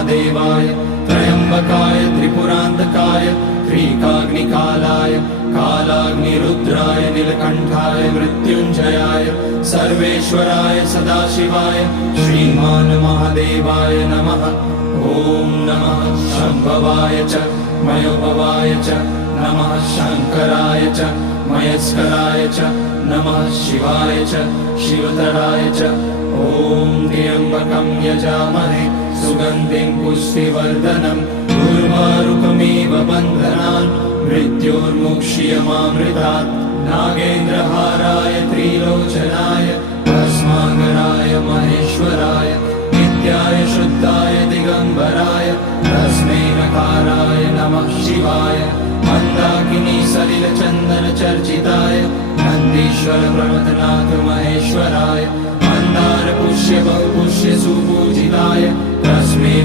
महादेवाय त्र्यंबकाय त्रिपुरांतकाय त्रिकाग्निकालाय कालाग्निरुद्राय नीलकंठाय मृत्युंजयाय सर्वेश्वराय सदाशिवाय श्रीमान महादेवाय नमः। ओम नमः शंभवाय च मयोभवाय च नमः शंकराय च मयस्कराय च नमः शिवाय च शिवतराय च। ओम त्र्यंबकं यजामहे सुगंधिं पुष्टिवर्धनम् उर्वारुकमिव बन्धनान् मृत्योर्मुक्ष्यमामृतात्। नागेन्द्रहाराय त्रिलोचनाय भस्मांगराय महेश्वराय नित्याय शुद्धाय दिगंबराय तस्मै नकाराय नमः शिवाय। मंदाकिनी सलिल चंदन चर्चिताय नंदीश्वर प्रमथनाथ महेश्वराय मंदार पुष्य बहुपुष्य सुपूजिताय